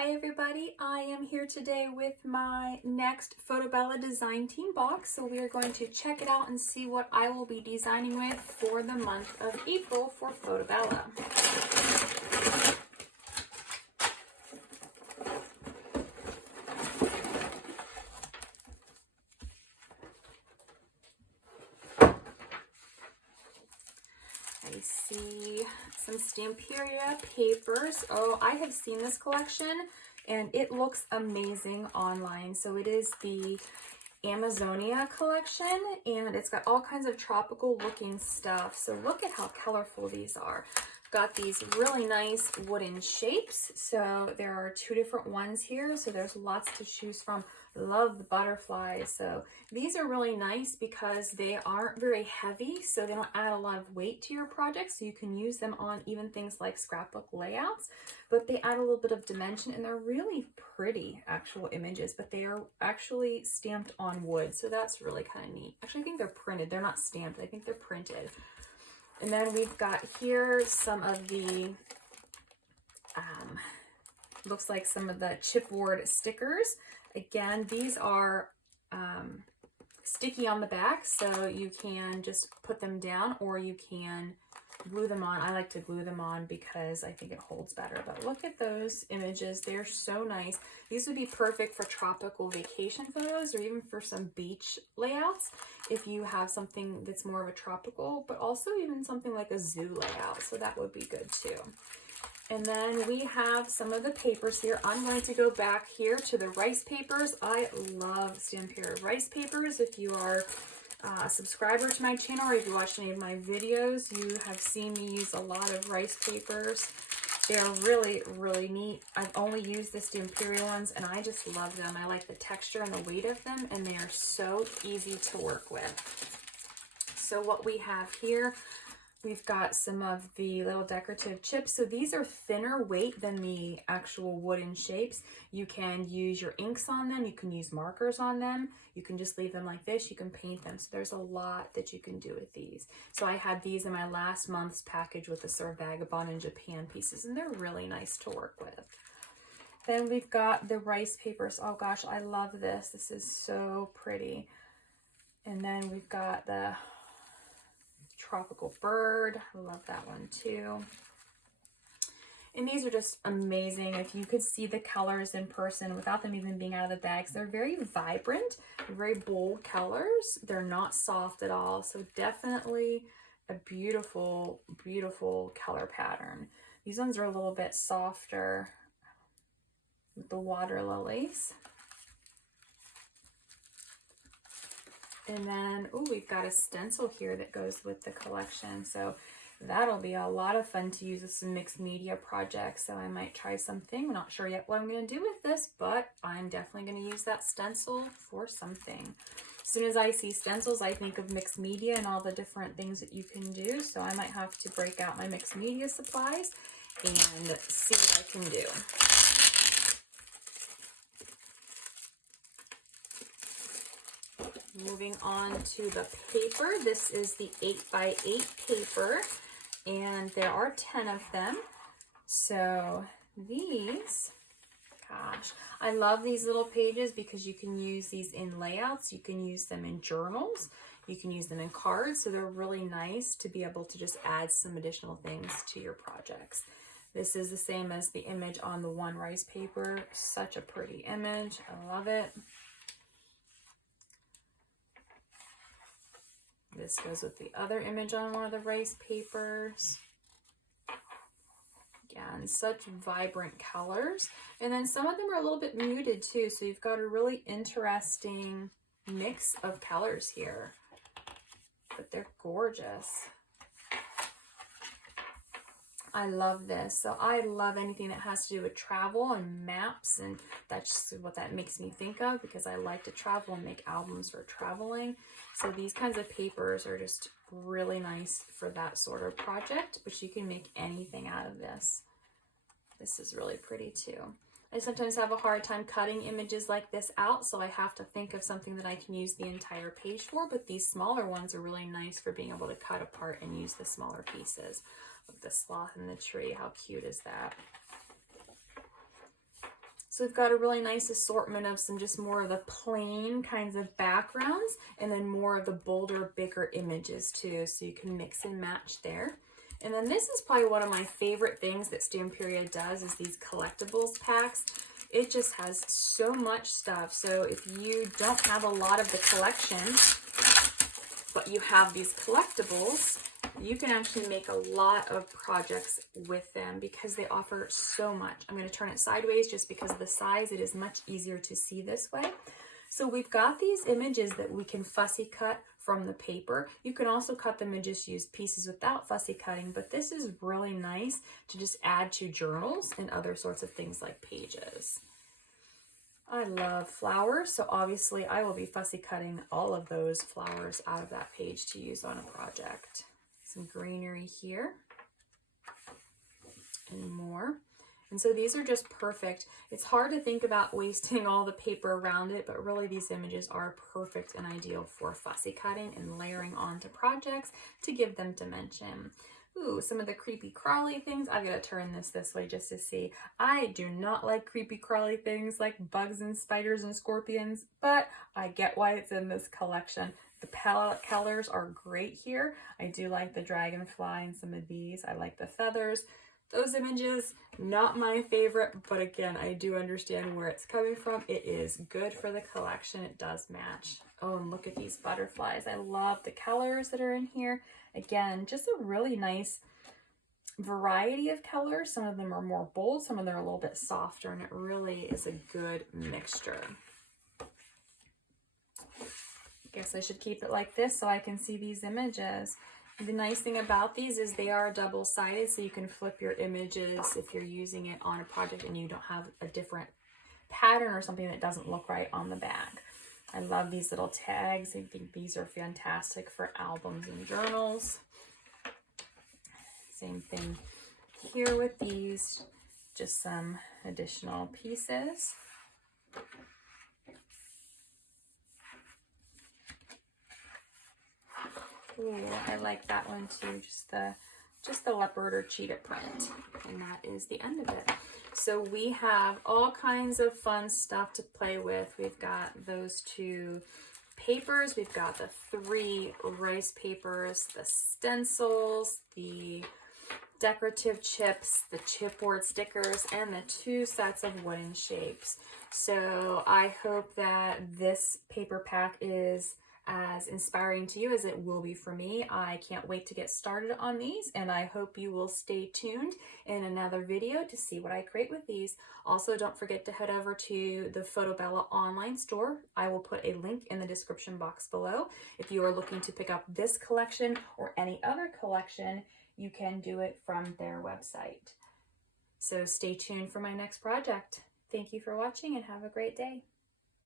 Hi everybody, I am here today with my next FotoBella design team box. So we are going to check it out and see what I will be designing with for the month of April for FotoBella. I see some Stamperia papers. Oh, I have seen this collection and it looks amazing online. So it is the Amazonia collection and it's got all kinds of tropical looking stuff. So look at how colorful these are. Got these really nice wooden shapes. So there are two different ones here. So there's lots to choose from. Love the butterflies. So these are really nice because they aren't very heavy. So they don't add a lot of weight to your project. So you can use them on even things like scrapbook layouts, but they add a little bit of dimension and they're really pretty actual images, but they are actually stamped on wood. So that's really kind of neat. Actually, I think they're printed. They're not stamped. I think they're printed. And then we've got here some of the, looks like some of the chipboard stickers. Again, these are sticky on the back, so you can just put them down or you can glue them on. I like to glue them on because I think it holds better. But look at those images. They're so nice. These would be perfect for tropical vacation photos or even for some beach layouts if you have something that's more of a tropical, but also even something like a zoo layout. So that would be good too. And then we have some of the papers here. I'm going to go back here to the rice papers. I love Stamperia rice papers. If you are a subscriber to my channel or if you watch any of my videos, you have seen me use a lot of rice papers. They're really, really neat. I've only used the Stamperia ones and I just love them. I like the texture and the weight of them and they are so easy to work with. So what we have here, we've got some of the little decorative chips. So these are thinner weight than the actual wooden shapes. You can use your inks on them. You can use markers on them. You can just leave them like this. You can paint them. So there's a lot that you can do with these. So I had these in my last month's package with the Sir Vagabond in Japan pieces, and they're really nice to work with. Then we've got the rice papers. Oh gosh, I love this. This is so pretty. And then we've got the tropical bird. I love that one too. And these are just amazing. If you could see the colors in person without them even being out of the bags, they're very vibrant, very bold colors. They're not soft at all. So definitely a beautiful, beautiful color pattern. These ones are a little bit softer with the water lilies. And then, oh, we've got a stencil here that goes with the collection. So that'll be a lot of fun to use with some mixed media projects. So I might try something. I'm not sure yet what I'm going to do with this, but I'm definitely going to use that stencil for something. As soon as I see stencils, I think of mixed media and all the different things that you can do. So I might have to break out my mixed media supplies and see what I can do. Moving on to the paper. This is the 8x8 paper, and there are 10 of them. So these, gosh, I love these little pages because you can use these in layouts, you can use them in journals, you can use them in cards. So they're really nice to be able to just add some additional things to your projects. This is the same as the image on the one rice paper. Such a pretty image. I love it. This goes with the other image on one of the rice papers. Again, such vibrant colors. And then some of them are a little bit muted too. So you've got a really interesting mix of colors here. But they're gorgeous. I love this. So I love anything that has to do with travel and maps, and that's just what that makes me think of because I like to travel and make albums for traveling. So these kinds of papers are just really nice for that sort of project, but you can make anything out of this. This is really pretty too. I sometimes have a hard time cutting images like this out, so I have to think of something that I can use the entire page for, but these smaller ones are really nice for being able to cut apart and use the smaller pieces. Look, the sloth in the tree, how cute is that? So we've got a really nice assortment of some just more of the plain kinds of backgrounds, and then more of the bolder, bigger images too, so you can mix and match there. And then this is probably one of my favorite things that Stamperia does, is these collectibles packs. It just has so much stuff. So if you don't have a lot of the collection, but you have these collectibles, you can actually make a lot of projects with them because they offer so much. I'm going to turn it sideways just because of the size. It is much easier to see this way. So we've got these images that we can fussy cut from the paper. You can also cut them and just use pieces without fussy cutting, but this is really nice to just add to journals and other sorts of things like pages. I love flowers, so obviously I will be fussy cutting all of those flowers out of that page to use on a project. Some greenery here and more. And so these are just perfect. It's hard to think about wasting all the paper around it, but really these images are perfect and ideal for fussy cutting and layering onto projects to give them dimension. Ooh, some of the creepy crawly things. I've got to turn this way just to see. I do not like creepy crawly things like bugs and spiders and scorpions, but I get why it's in this collection. The palette colors are great here. I do like the dragonfly and some of these. I like the feathers. Those images, not my favorite, but again, I do understand where it's coming from. It is good for the collection. It does match. Oh, and look at these butterflies. I love the colors that are in here. Again, just a really nice variety of colors. Some of them are more bold, some of them are a little bit softer, and it really is a good mixture. Guess I should keep it like this so I can see these images. The nice thing about these is they are double-sided, so you can flip your images if you're using it on a project and you don't have a different pattern or something that doesn't look right on the back. I love these little tags. I think these are fantastic for albums and journals. Same thing here with these, just some additional pieces. Ooh, I like that one too, just the leopard or cheetah print. And that is the end of it. So we have all kinds of fun stuff to play with. We've got those two papers, we've got the 3 rice papers, the stencils, the decorative chips, the chipboard stickers, and the 2 sets of wooden shapes. So I hope that this paper pack is as inspiring to you as it will be for me. I can't wait to get started on these, and I hope you will stay tuned in another video to see what I create with these. Also, don't forget to head over to the FotoBella online store. I will put a link in the description box below. If you are looking to pick up this collection or any other collection, you can do it from their website. So stay tuned for my next project. Thank you for watching and have a great day.